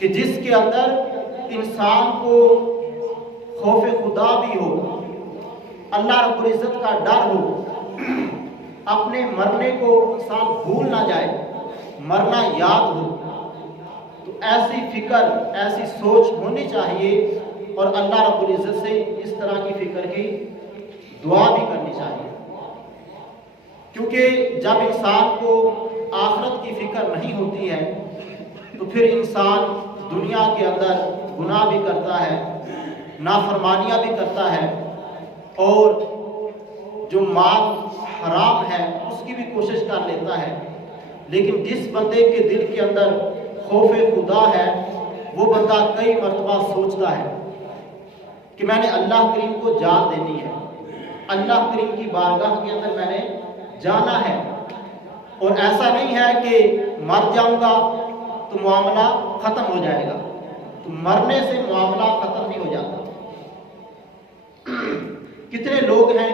کہ جس کے اندر انسان کو خوف خدا بھی ہو، اللہ رب العزت کا ڈر ہو، اپنے مرنے کو انسان بھول نہ جائے، مرنا یاد ہو، تو ایسی فکر، ایسی سوچ ہونی چاہیے، اور اللہ رب العزت سے اس طرح کی فکر کی دعا بھی کرنی چاہیے۔ کیونکہ جب انسان کو آخرت کی فکر نہیں ہوتی ہے تو پھر انسان دنیا کے اندر گناہ بھی کرتا ہے، نافرمانیاں بھی کرتا ہے، اور جو مال حرام ہے اس کی بھی کوشش کر لیتا ہے۔ لیکن جس بندے کے دل کے اندر خوف خدا ہے، وہ بندہ کئی مرتبہ سوچتا ہے کہ میں نے اللہ کریم کو جان دینی ہے، اللہ کریم کی بارگاہ کے اندر میں نے جانا ہے، اور ایسا نہیں ہے کہ مر جاؤں گا تو معاملہ ختم ہو جائے گا، تو مرنے سے معاملہ ختم نہیں ہو جاتا۔ کتنے لوگ ہیں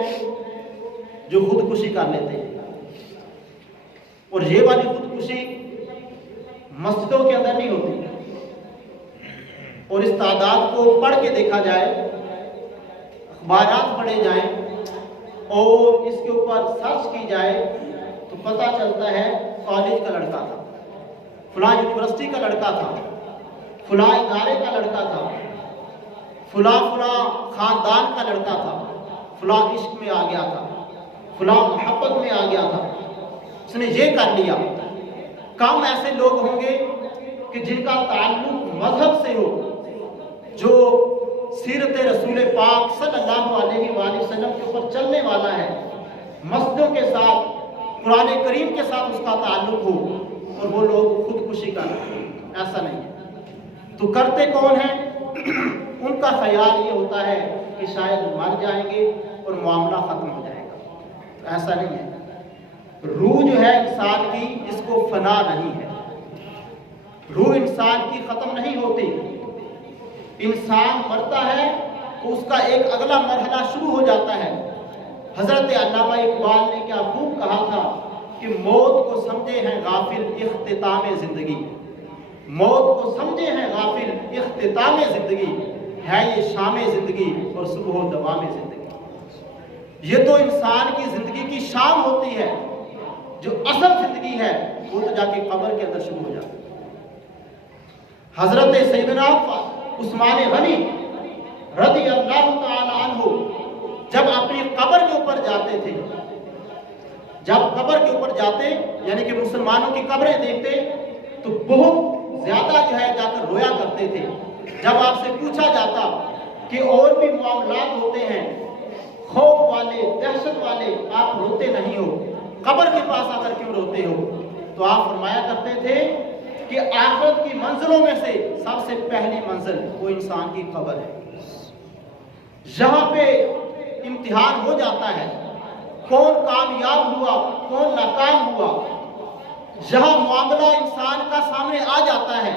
جو خودکشی کر لیتے ہیں، اور یہ والی خودکشی مسجدوں کے اندر نہیں ہوتی، اور اس تعداد کو پڑھ کے دیکھا جائے، اخبارات پڑھے جائیں اور اس کے اوپر سرچ کی جائے تو پتہ چلتا ہے کالج کا لڑکا تھا، فلاں یونیورسٹی کا لڑکا تھا، فلاں ادارے کا لڑکا تھا، فلاں خاندان کا لڑکا تھا، فلاں عشق میں آ گیا تھا، فلاں محبت میں آ گیا تھا، اس نے یہ کر لیا۔ کم ایسے لوگ ہوں گے کہ جن کا تعلق مذہب سے ہو، جو سیرت رسول پاک صلی اللہ علیہ وآلہ وسلم کے اوپر چلنے والا ہے، مسجدوں کے ساتھ، قرآن کریم کے ساتھ اس کا تعلق ہو، اور وہ لوگ خودکشی کر رہے ہیں۔ ایسا نہیں ہے۔ تو کرتے کون ہیں؟ ان کا خیال یہ ہوتا ہے کہ شاید مر جائیں گے اور معاملہ ختم ہو جائے گا۔ ایسا نہیں ہے۔ روح جو ہے انسان کی، اس کو فنا نہیں ہے، روح انسان کی ختم نہیں ہوتی۔ انسان مرتا ہے تو اس کا ایک اگلا مرحلہ شروع ہو جاتا ہے۔ حضرت علامہ اقبال نے کیا خوب کہا تھا کہ موت کو سمجھے ہیں غافل اختتام زندگی، موت کو سمجھے ہیں غافل اختتام زندگی، ہے یہ شام زندگی اور صبح و دوام زندگی۔ یہ تو انسان کی زندگی کی شام ہوتی ہے، جو اصل زندگی ہے وہ تو جا کے قبر کے اندر شروع ہو جاتی ہے۔ حضرت سیدنا عثمان غنی رضی اللہ تعالی عنہ جب اپنی قبر کے اوپر جاتے تھے، جب قبر کے اوپر جاتے یعنی کہ مسلمانوں کی قبریں دیکھتے تو بہت زیادہ جو ہے جا کر رویا کرتے تھے۔ جب آپ سے پوچھا جاتا کہ اور بھی معاملات ہوتے ہیں خوف والے، دہشت والے، آپ روتے نہیں ہو، قبر کے پاس آ کر کیوں روتے ہو؟ تو آپ فرمایا کرتے تھے کہ آخرت کی منزلوں میں سے سب سے پہلی منزل وہ انسان کی قبر ہے۔ یہاں پہ امتحان ہو جاتا ہے، کون کامیاب ہوا، کون ناکام ہوا، یہاں معاملہ انسان کا سامنے آ جاتا ہے۔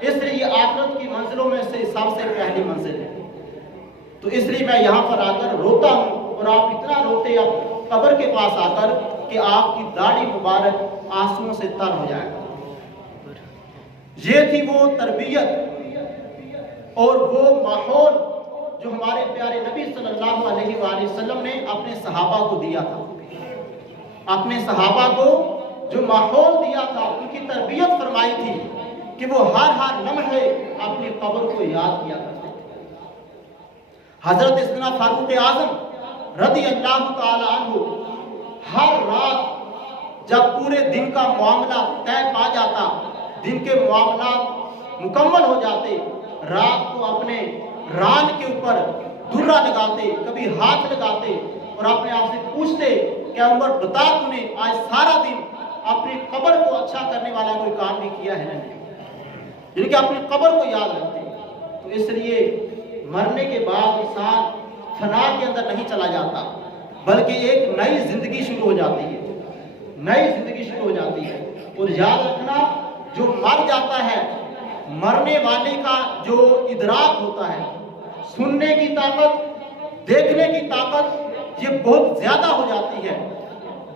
اس لیے یہ آخرت کی منزلوں میں سے سب سے پہلی منزل ہے۔ تو اس لیے میں یہاں پر آ کر روتا ہوں، اور آپ اتنا روتے اب قبر کے پاس آ کر کہ آپ کی داڑھی مبارک آنسوؤں سے تر ہو جائے گا۔ یہ تھی وہ تربیت اور وہ ماحول جو ہمارے پیارے نبی صلی اللہ علیہ وآلہ وسلم نے اپنے صحابہ کو دیا تھا۔ اپنے صحابہ کو جو ماحول دیا تھا، ان کی تربیت فرمائی تھی کہ وہ ہر لمحے اپنی قبر کو یاد کیا کرتے تھے۔ حضرت سیدنا فاروق اعظم رضی اللہ تعالی عنہ ہر رات جب پورے دن کا معاملہ طے پا جاتا، دن کے معاملات مکمل ہو جاتے، رات کو اپنے ران کے اوپر درہ لگاتے، کبھی ہاتھ لگاتے، اور اپنے آپ سے پوچھتے کہ عمر بتا تو نے آج سارا دن اپنی قبر کو اچھا کرنے والا کوئی کام بھی کیا ہے نہیں، یعنی کہ اپنی قبر کو یاد رکھتے۔ تو اس لیے مرنے کے بعد انسان فنا کے اندر نہیں چلا جاتا، بلکہ ایک نئی زندگی شروع ہو جاتی ہے، نئی زندگی شروع ہو جاتی ہے۔ اور یاد رکھنا، جو مر جاتا ہے، مرنے والے کا جو ادراک ہوتا ہے، سننے کی طاقت، دیکھنے کی طاقت، یہ بہت زیادہ ہو جاتی ہے۔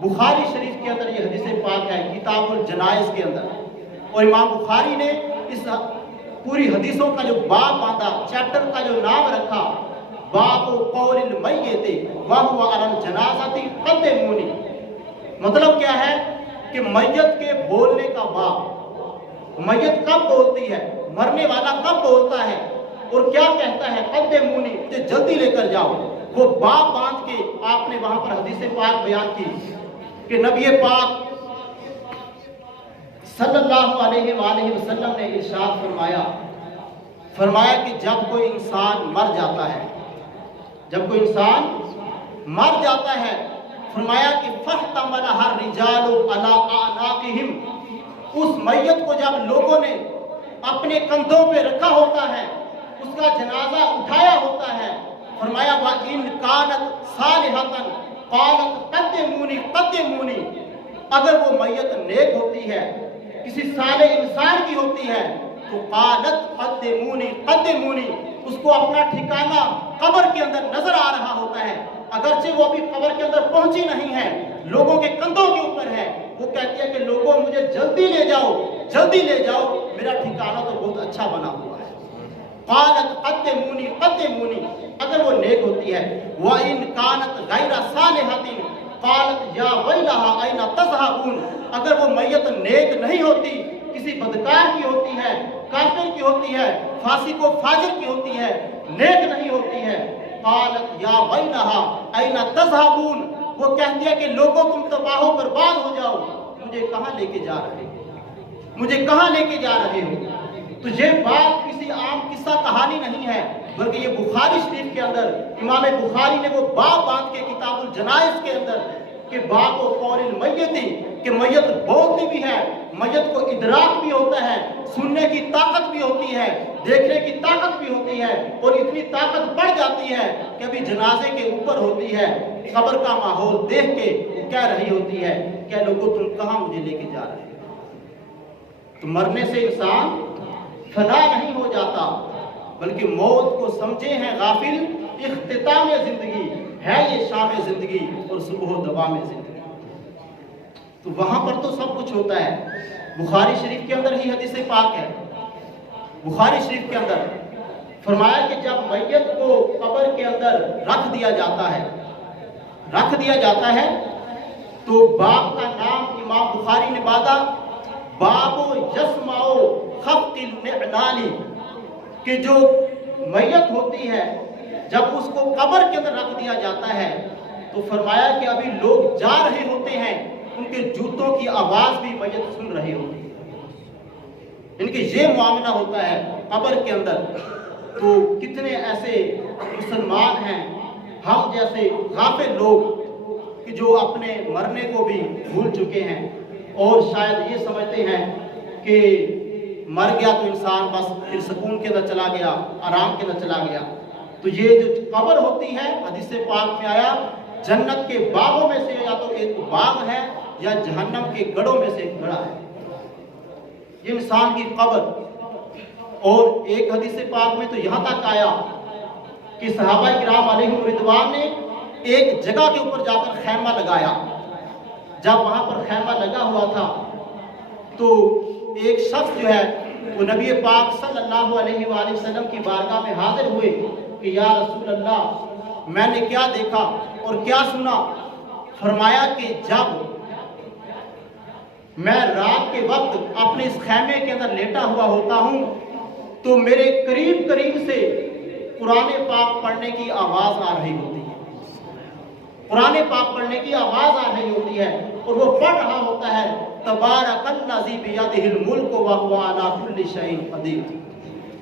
بخاری شریف کے اندر یہ حدیث پاک ہے، کتاب الجنائز کے اندر، اور امام بخاری نے اس पूरी हदीसों का जो बाब बांधा, चैप्टर का जो नाम रखा, बाबु कौलिल मय्यति व हुवा अलल जनाज़ति क़द्दिमूनी। मतलब क्या है कि मैयत के बोलने का बाब। मैयत कब बोलती है, मरने वाला कब बोलता है और क्या कहता है, क़द्दिमूनी, मुझे जल्दी लेकर जाओ। वो बाब बांध के आपने वहां पर हदीस पाक बयान की कि नबी पाक सल्लल्लाहु अलैहि वसल्लम ने इरशाद फरमाया कि जब कोई इंसान मर जाता है, जब कोई इंसान मर जाता है, फरमाया कि फहतमलहा रिजालु अला अनाक़िहिम, उस मैयत को जब लोगों ने अपने कंधों पे रखा होता है, उसका जनाजा उठाया होता है, फरमाया व इन कानत सालिहतन क़ालत क़द्दिमूनी क़द्दिमूनी, अगर वो मैयत नेक होती है, किसी साले इंसान की होती है, तो क़ालत क़द्दिमूनी क़द्दिमूनी, उसको अपना ठिकाना कब्र के अंदर नजर आ रहा होता है, अगरचे वो अभी कब्र के अंदर पहुंची नहीं है, लोगों के कंधों के ऊपर है, वो कहती है कि लोगों मुझे जल्दी ले जाओ, जल्दी ले जाओ, मेरा ठिकाना तो बहुत अच्छा बना हुआ है। क़ालत क़द्दिमूनी क़द्दिमूनी, अगर वो नेक होती है, व इन कानत गैर सालिहतिन क़ालत या वैलहा ऐना तज़हबून, अगर वो मैयत नेक नहीं होती, किसी बदकार की होती है, काफिर की होती है, फासिक व फाजिर की होती है, नेक नहीं होती है, क़ालत या वैलहा ऐना तज़हबून, वो कहती है कि लोगों तुम तबाह बर्बाद हो जाओ, मुझे कहाँ लेके जा रहे हो, मुझे कहाँ लेके जा रहे हो। तो ये बात किसी आम किस्सा कहानी नहीं है, बल्कि ये बुखारी शरीफ के अंदर इमाम बुखारी ने वो बाब बांध के किताबुल जनाइज़ के अंदर कि बाब व कौलिल मय्यति, कि मैयत बोलती भी है, मैयत को इदराक भी होता है, सुनने की ताकत भी होती है, देखने की ताकत भी होती है, और इतनी ताकत बढ़ जाती है कि अभी जनाजे के ऊपर होती है, कब्र का माहौल देख के वो कह रही होती है, क्या लोगों तुम कहाँ मुझे लेके जा रहे हो। तो मरने से इंसान फना नहीं हो जाता, बल्कि मौत को समझे हैं गाफिल, इख्तिताम जिंदगी है ये शाम जिंदगी और सुबह दवाम जिंदगी। तो वहां पर तो सब कुछ होता है। बुखारी शरीफ के अंदर ही हदीस पाक है, बुखारी शरीफ के अंदर फरमाया कि जब मैयत को कब्र के अंदर रख दिया जाता है, तो बाप का नाम इमाम बुखारी ने बांधा, बाबो यस्माओ खफ्तिल नि'नाली, कि जो मैयत होती है जब उसको कब्र के अंदर रख दिया जाता है, तो फरमाया कि अभी लोग जा रहे होते हैं, उनके जूतों की आवाज भी मैयत सुन रही होती है। इनके ये मामला होता है कब्र के अंदर। तो कितने ऐसे मुसलमान हैं हम जैसे गाफिल लोग कि जो अपने मरने को भी भूल चुके हैं और शायद ये समझते हैं कि मर गया तो इंसान बस फिर सुकून के अंदर चला गया, आराम के अंदर चला गया। तो ये जो कब्र होती है, हदीस पाक में आया, जन्नत के बागों में से या तो एक बाग है या जहन्नम के गढ़ों में से एक गढ़ा है, ये इंसान की कब्र। और एक हदीस पाक में तो यहाँ तक आया कि सहाबा किराम अलैहिम रिदवान ने एक जगह के ऊपर जाकर खैमा लगाया। जब वहां पर खैमा लगा हुआ था तो एक शख्स जो है वो नबी पाक सल्लल्लाहु अलैहि वसल्लम की बारगाह में हाजिर हुए कि या रसूल अल्लाह, मैंने क्या देखा और क्या सुना। फरमाया कि जब मैं रात के वक्त अपने इस खैमे के अंदर लेटा हुआ होता हूँ तो मेरे करीब करीब से कुरान पाक पढ़ने की आवाज आ रही होती है, कुरान पाक पढ़ने की आवाज आ रही होती है और वो पढ़ रहा होता है तबारकल्लज़ी बियदिहिल मुल्क व हुवा अला कुल्लि शैइन कदीर।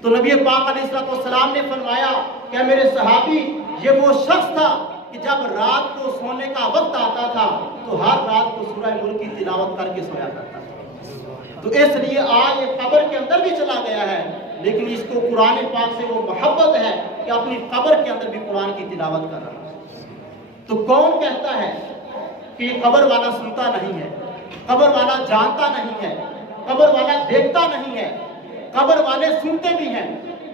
तो नबी पाक अलैहिस्सलाम ने फरमाया कि मेरे सहाबी, ये वो शख्स था कि जब रात को सोने का वक्त आता था तो हर रात को सूरह मुल्क की तिलावत करके सोया करता था। तो इसलिए आज ये कब्र के अंदर भी चला गया है, लेकिन इसको कुरान पाक से वो मोहब्बत है कि अपनी कब्र के अंदर भी कुरान की तिलावत कर रहा है। तो कौन कहता है कि कब्र वाला सुनता नहीं है, कब्र वाला जानता नहीं है, कब्र वाला देखता नहीं है? कब्र वाले सुनते भी हैं,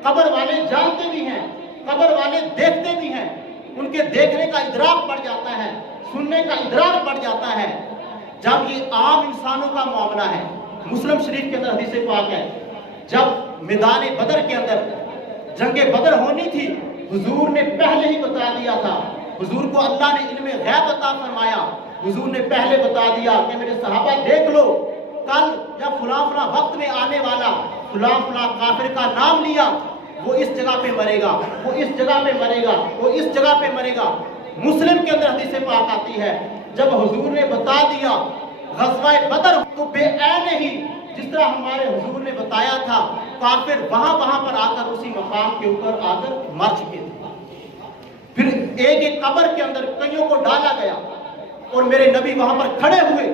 कब्र वाले जानते भी हैं, कब्र वाले देखते भी हैं। उनके देखने का इदराक बढ़ जाता है, सुनने का इदराक बढ़ जाता है। जब ये आम इंसानों का मामला है, मुस्लिम शरीफ के अंदर हदीस पाक है जब मैदान बदर के अंदर जंग बदर होनी थी, हुजूर ने पहले ही बता दिया था। हुजूर को अल्लाह ने इल्मे गैब अता फरमाया। हुजूर ने पहले बता दिया कि मेरे सहाबा देख लो, कल या फलां फलां वक्त में आने वाला फलां फलां काफिर का नाम लिया, वो इस जगह पे मरेगा, वो इस जगह पे मरेगा, वो इस जगह पे मरेगा। मुस्लिम के अंदर हदीस पाक आती है, जब हुजूर ने बता दिया ग़ज़वा बदर, तो बेऐन ही जिस तरह हमारे हुजूर ने बताया था, काफिर वहां पर आकर उसी मकाम के ऊपर आकर मर चुके थे। फिर एक एक कब्र के अंदर कईयों को डाला गया और मेरे नबी वहां पर खड़े हुए।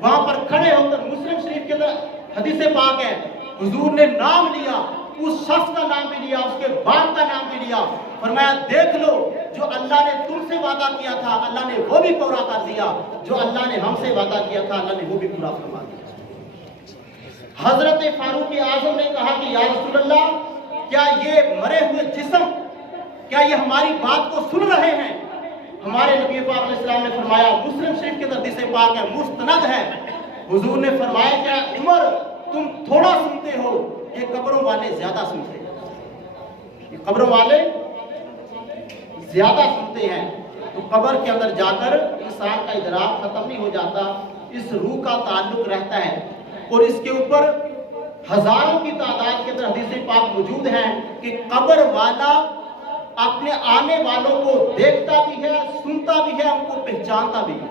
वहां पर खड़े होकर मुस्लिम शरीफ के अंदर हदीस पाक है, हुजूर ने नाम लिया, उस शख्स का नाम भी लिया, उसके बाप का नाम भी लिया। फरमाया देख लो, जो अल्लाह ने तुमसे वादा किया था अल्लाह ने वो भी पूरा कर दिया, जो अल्लाह ने हमसे वादा किया था अल्लाह ने वो भी पूरा फरमा दिया। हजरत फारूक आजम ने कहा कि या रसूल अल्लाह, क्या ये मरे हुए जिस्म, क्या ये हमारी बात को सुन रहे हैं? हमारे नबी पाक अलैहिस्सलाम ने फरमाया, मुस्लिम शरीफ के अंदर हदीस पाक है, मुस्तनद है, हुजूर ने फरमाया क्या उमर तुम थोड़ा सुनते हो, ये कब्रों वाले ज्यादा सुनते हैं, ये कब्रों वाले ज्यादा सुनते हैं। तो कब्र के अंदर जाकर इंसान का इदराक खत्म नहीं हो जाता, इस रूह का ताल्लुक रहता है। और इसके ऊपर हजारों की तादाद के अंदर हदीस पाक मौजूद है कि कब्र वाला अपने आने वालों को देखता भी है, सुनता भी है, उनको पहचानता भी है,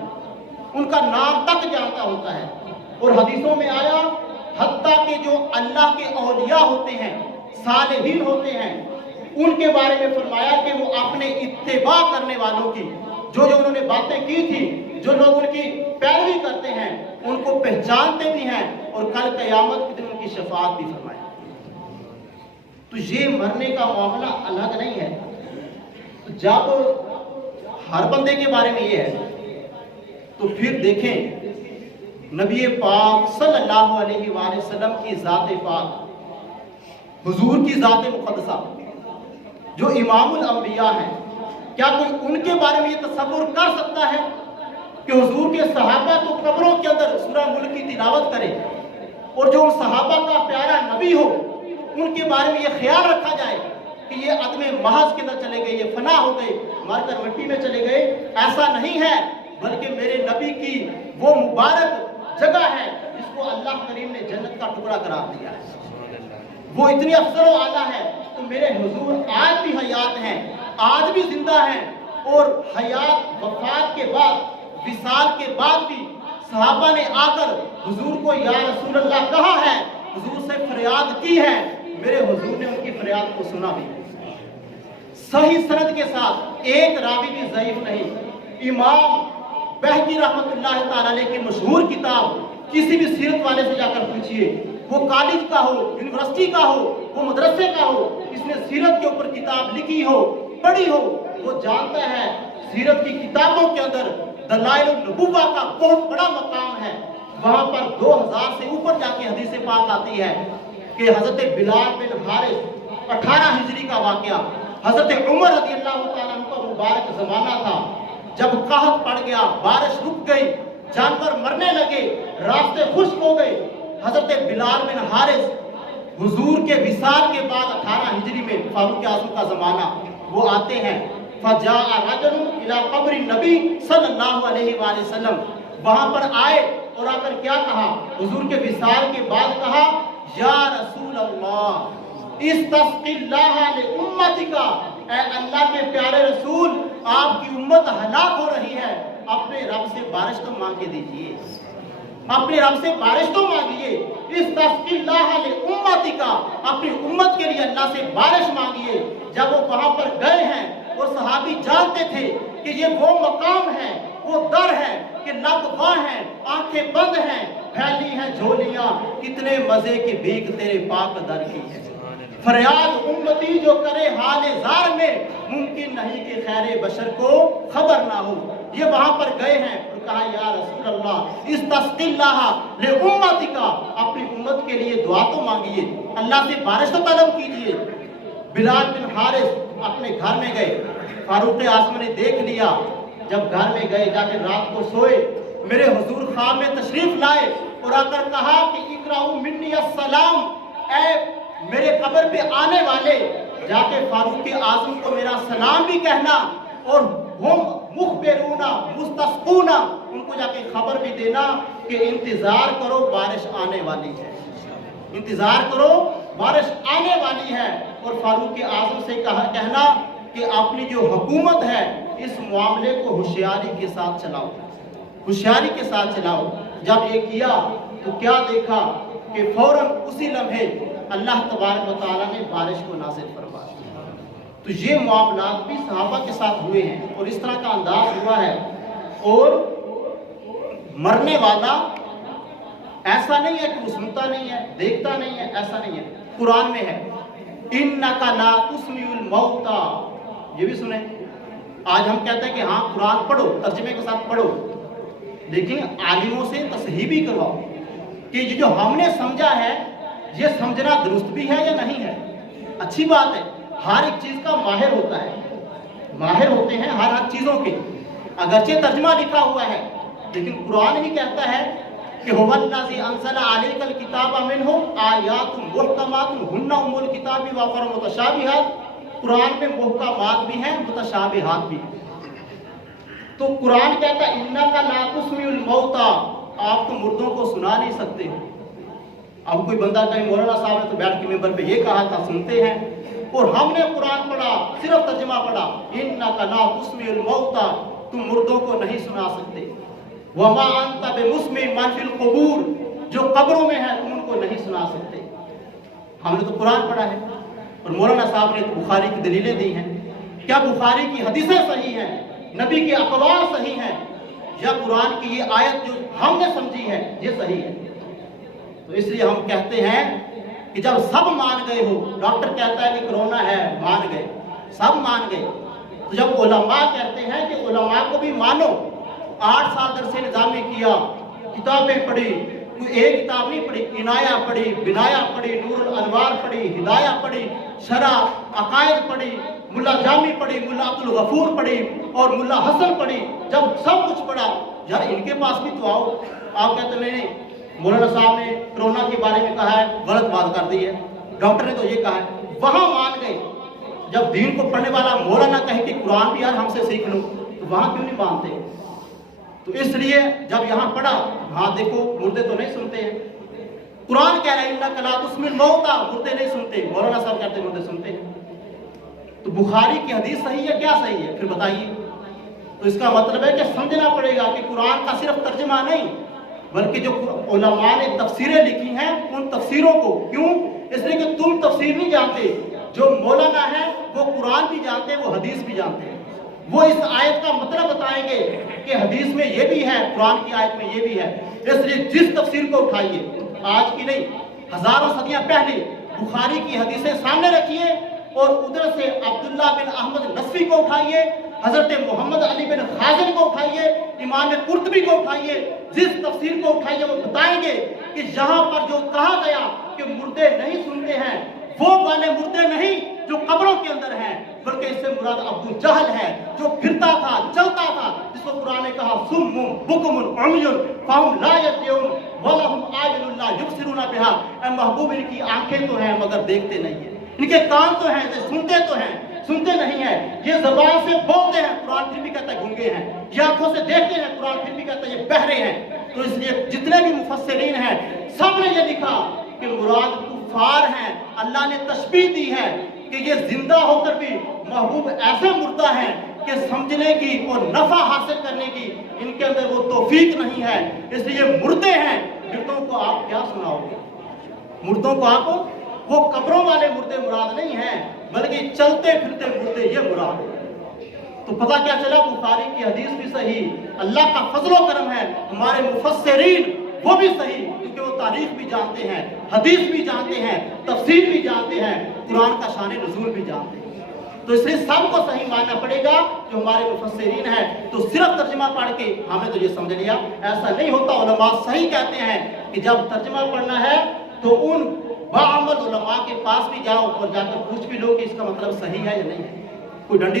उनका नाम तक जानता होता है। और हदीसों में आया हत्ता के जो अल्लाह के औलिया होते हैं, सालेहीन होते हैं, उनके बारे में फरमाया कि वो अपने इत्तिबा करने वालों की जो जो उन्होंने बातें की थी, जो लोग उनकी पैरवी करते हैं, उनको पहचानते भी हैं और कल क़यामत के दिन उनकी शफाअत भी फरमाए। तो ये मरने का मामला अलग नहीं है। तो जब हर बंदे के बारे में ये है, तो फिर देखें नबी पाक सल्लल्लाहु अलैहि वसल्लम की ज़ात पाक, हुजूर की ज़ात मुक़द्दसा जो इमामुल अंबिया हैं, क्या कोई उनके बारे में ये तसव्वुर कर सकता है कि हुजूर के सहाबा तो कब्रों के अंदर सूरह मुल्क की तिलावत करें और जो उन सहाबा का प्यारा नबी हो उनके बारे में ये ख्याल रखा जाए कि ये अदमे महज के अंदर चले गए, ये फना हो गए, मरकर मिट्टी में चले गए? ऐसा नहीं है, बल्कि मेरे नबी की वो मुबारक जगह है जिसको अल्लाह करीम ने जन्नत का टुकड़ा करार दिया है। वो इतनी अफसर व आला है। तो मेरे हुजूर आज भी हयात हैं, आज भी जिंदा हैं और हयात वफात के बाद, विसाल के बाद भी सहाबा ने आकर हुजूर को या रसूल अल्लाह कहा है, हुजूर से फरियाद की है, मेरे हुजूर ने उनकी फरियाद को सुना भी, सही सनद के साथ, एक रावी भी ज़ईफ नहीं। इमाम बहकी रहमतुल्लाह ताला अलैह की मशहूर किताब, किसी भी सीरत वाले से जाकर पूछिए, वो कॉलेज का हो, यूनिवर्सिटी का हो, वो मदरसे का हो, इसने सीरत के ऊपर किताब लिखी हो, पढ़ी हो, वो जानता है सीरत की किताबों के अंदर दलाइल नबुव्वा का बहुत बड़ा मकाम है। वहां पर 2000 से ऊपर जाके हदीस पाक आती है कि हजरत बिलाल बिन हारिस 18 हिजरी का वाकया, हजरत उमर रज़ियल्लाहु ताला अन्हु का मुबारक जमाना था, जब कहत पड़ गया, बारिश रुक गई, जानवर मरने लगे, रास्ते खुश्क हो गए, हजरत बिलाल बिन हारिस हुजूर के विसाल के बाद 18 हिजरी में फारूक आज़म का जमाना, वो आते हैं, फजाअ रजुल इला क़ब्र नबी सल्लल्लाहु अलैहि वसल्लम, वहां पर आए और आकर क्या कहा, हुजूर के विसाल के बाद कहा, या रसूल अल्लाह इस्तस्क़िल्लाह लि उम्मतिका, ऐ अल्लाह के प्यारे रसूल, आपकी उम्मत हलाक हो रही है, अपने रब से बारिश तो मांग के दीजिए, अपने रब से बारिश तो मांगिए। इस्तस्क़िल्लाह लि उम्मतिका, अपनी उम्मत के लिए अल्लाह से बारिश मांगिए। जब वो वहां पर गए हैं और सहाबी जानते थे कि ये वो मकाम है, वो दर है कि लब वां है, आंखें बंद हैं, फैली हैं झोलियां, कितने मजे की भीख तेरे पाक दर की है। फरियाद उम्मती जो करे हाल जार में, मुमकिन नहीं कि खैर बशर को खबर ना हो। ये वहां पर गए हैं और कहा, या रसूल अल्लाह इस्तस्क़िल्लाह ले उम्मतिका, अपनी उम्मत के लिए दुआ तो मांगिए, अल्लाह से बारिश तो तलब कीजिए। बिलाल बिन हारिस अपने घर में गए, फारूक आज़म ने देख लिया, जब घर में गए जाके रात को सोए, मेरे हुजूर ख्वाब में तशरीफ लाए और आकर कहा कि इकराउ मिन्नी अस्सलाम, اے میرے قبر پہ آنے والے جا کے فاروق اعظم کو میرا سلام بھی کہنا اور ہم مخبرون مستسقون ان کو جا کے خبر بھی دینا کہ انتظار کرو بارش آنے والی ہے، انتظار کرو بارش آنے والی ہے۔ اور فاروق اعظم سے کہنا کہ اپنی جو حکومت ہے اس معاملے کو ہوشیاری کے ساتھ چلاؤ، ہوشیاری کے ساتھ چلاؤ۔ جب یہ کیا تو کیا دیکھا کہ فوراً اسی لمحے اللہ تبارک و تعالیٰ نے بارش کو نازل فرما دیا۔ تو یہ معاملات بھی صحابہ کے ساتھ ہوئے ہیں اور اس طرح کا انداز ہوا ہے۔ اور مرنے والا ایسا نہیں ہے کہ وہ سنتا نہیں ہے، دیکھتا نہیں ہے، ایسا نہیں ہے، قرآن میں ہے اِنَّكَ لَا تُسْمِعُ الْمَوْتَى۔ یہ بھی سنیں، آج ہم کہتے ہیں کہ ہاں قرآن پڑھو، ترجمے کے ساتھ پڑھو، لیکن عالموں سے تصحیح بھی کرواؤ کہ یہ جو ہم نے سمجھا ہے یہ سمجھنا درست بھی ہے یا نہیں ہے۔ اچھی بات ہے، ہر ایک چیز کا ماہر ہوتا ہے، ماہر ہوتے ہیں ہر چیزوں کے، اگرچہ ترجمہ لکھا ہوا ہے لیکن قرآن ہی کہتا ہے کہ هُوَ الَّذِي أَنزَلَ عَلَيْكَ الْكِتَابَ مِنْهُ آيَاتٌ مُحْكَمَاتٌ هُنَّ أُمُّ الْكِتَابِ وَأُخَرُ مُتَشَابِهَاتٌ۔ قرآن میں محکمات بھی ہیں، متشابہات بھی ہیں۔ تو قرآن کہتا ہے اِنَّكَ لَا تُسْمِعُ الْمَوْتَى، آپ تو مردوں کو سنا نہیں سکتے۔ اب کوئی بندہ کہیں مولانا صاحب نے تو بیٹھ کے ممبر پہ یہ کہا تھا، سنتے ہیں، اور ہم نے قرآن پڑھا، صرف ترجمہ پڑھا، اِنَّكَ لَا تُسْمِعُ الْمَوْتَى، تم مردوں کو نہیں سنا سکتے۔ وَمَا أَنْتَ بِمُسْمِعٍ مَنْ فِي الْقُبُورِ، جو قبروں میں ہیں تم ان کو نہیں سنا سکتے۔ ہم نے تو قرآن پڑھا ہے اور مولانا صاحب نے بخاری کی دلیلیں دی ہیں۔ کیا بخاری کی حدیثیں صحیح ہیں، نبی کے اقوال صحیح ہیں، یا قرآن کی یہ آیت جو ہم نے سمجھی ہے یہ صحیح ہے؟ تو اس لیے ہم کہتے ہیں کہ جب سب مان گئے ہو، ڈاکٹر کہتا ہے کہ کرونا ہے، مان گئے، سب مان گئے، تو جب علماء کہتے ہیں کہ علماء کو بھی مانو، 8 سال درس نظامی کیا، کتابیں پڑھی، کوئی ایک کتاب نہیں پڑھی، عنایہ پڑھی، بنایہ پڑھی، نور الانوار پڑھی، ہدایہ پڑھی، شرح عقائد پڑھی، ملا جامی پڑھی، ملا عبد الغفور پڑھی اور ملا حسن پڑھی، جب سب کچھ پڑھا، یار ان کے پاس بھی تو آؤ۔ آپ کہتے نہیں مولانا صاحب نے کرونا کے بارے میں کہا ہے، غلط بات کر دی ہے، ڈاکٹر نے تو یہ کہا ہے، وہاں مان گئے۔ جب دین کو پڑھنے والا مولانا کہے کہ قرآن بھی یار ہم سے سیکھ لو، تو وہاں کیوں نہیں مانتے؟ تو اس لیے جب یہاں پڑھا، ہاں دیکھو مردے تو نہیں سنتے ہیں، قرآن کہہ رہا ہے اِنَّكَ لَا تُسْمِعُ الْمَوْتَى، مردے نہیں سنتے، مولانا صاحب کہتے ہیں مردے سنتے ہیں۔ تو بخاری کی حدیث صحیح ہے، کیا صحیح ہے پھر بتائیے؟ تو اس کا مطلب ہے کہ سمجھنا پڑے گا کہ قرآن کا صرف ترجمہ نہیں بلکہ جو علماء نے تفسیریں لکھی ہیں ان تفسیروں کو، کیوں؟ اس لیے کہ تم تفسیر نہیں جانتے، جو مولانا ہے وہ قرآن بھی جانتے ہیں، وہ حدیث بھی جانتے ہیں، وہ اس آیت کا مطلب بتائیں گے کہ حدیث میں یہ بھی ہے، قرآن کی آیت میں یہ بھی ہے۔ اس لیے جس تفسیر کو اٹھائیے، آج کی نہیں، ہزاروں صدیاں پہلے بخاری کی حدیثیں سامنے رکھیے اور ادھر سے عبداللہ بن احمد نصفی کو اٹھائیے، حضرت محمد علی بن خازن کو اٹھائیے، امام قرطبی کو اٹھائیے، جس تفسیر کو اٹھائیے وہ بتائیں گے کہ یہاں پر جو کہا گیا کہ مردے نہیں سنتے ہیں، وہ والے مردے نہیں جو قبروں کے اندر ہیں، بلکہ اس سے مراد ابو جہل ہے جو پھرتا تھا، چلتا تھا، جس کو قرآن نے کہا سم بکم عمی فہم لا یرجعون ولہم اعین لا یبصرون بہا، اے محبوب ان کی آنکھیں تو ہیں مگر دیکھتے نہیں ہیں، ان کے کان تو ہیں سنتے تو ہیں سنتے نہیں ہیں، یہ زبان سے بولتے ہیں، قرآن پھر بھی کہتا ہے گنگے ہیں، یہ آنکھوں سے دیکھتے ہیں، قرآن پھر بھی کہتا ہے یہ بہرے ہیں۔ تو اس لیے جتنے بھی مفسرین ہیں سب نے یہ لکھا کہ مراد کفار ہیں، اللہ نے تشبیہ دی ہے کہ یہ زندہ ہو کر بھی محبوب ایسے مردہ ہیں کہ سمجھنے کی اور نفع حاصل کرنے کی ان کے اندر وہ توفیق نہیں ہے، اس لیے مردے ہیں۔ مردوں کو آپ کیا سناؤ گے؟ مردوں کو آپ وہ قبروں والے مردے مراد نہیں ہیں بلکہ چلتے پھرتے مردے یہ مراد ہے۔ تو پتہ کیا چلا، بخاری کی حدیث بھی صحیح، اللہ کا فضل و کرم ہے، ہمارے مفسرین وہ بھی صحیح کیونکہ وہ تاریخ بھی جانتے ہیں، حدیث بھی جانتے ہیں، تفسیر بھی جانتے ہیں، قرآن کا شان نزول بھی جانتے ہیں۔ تو اس لیے سب کو صحیح ماننا پڑے گا جو ہمارے مفسرین ہیں۔ تو صرف ترجمہ پڑھ کے ہمیں تو یہ سمجھ لیا، ایسا نہیں ہوتا۔ علماء صحیح کہتے ہیں کہ جب ترجمہ پڑھنا ہے تو ان باعمل علماء کے پاس بھی جاؤ اور جا کر پوچھ بھی لو کہ اس کا مطلب صحیح ہے یا نہیں ہے، کوئی ڈنڈی تو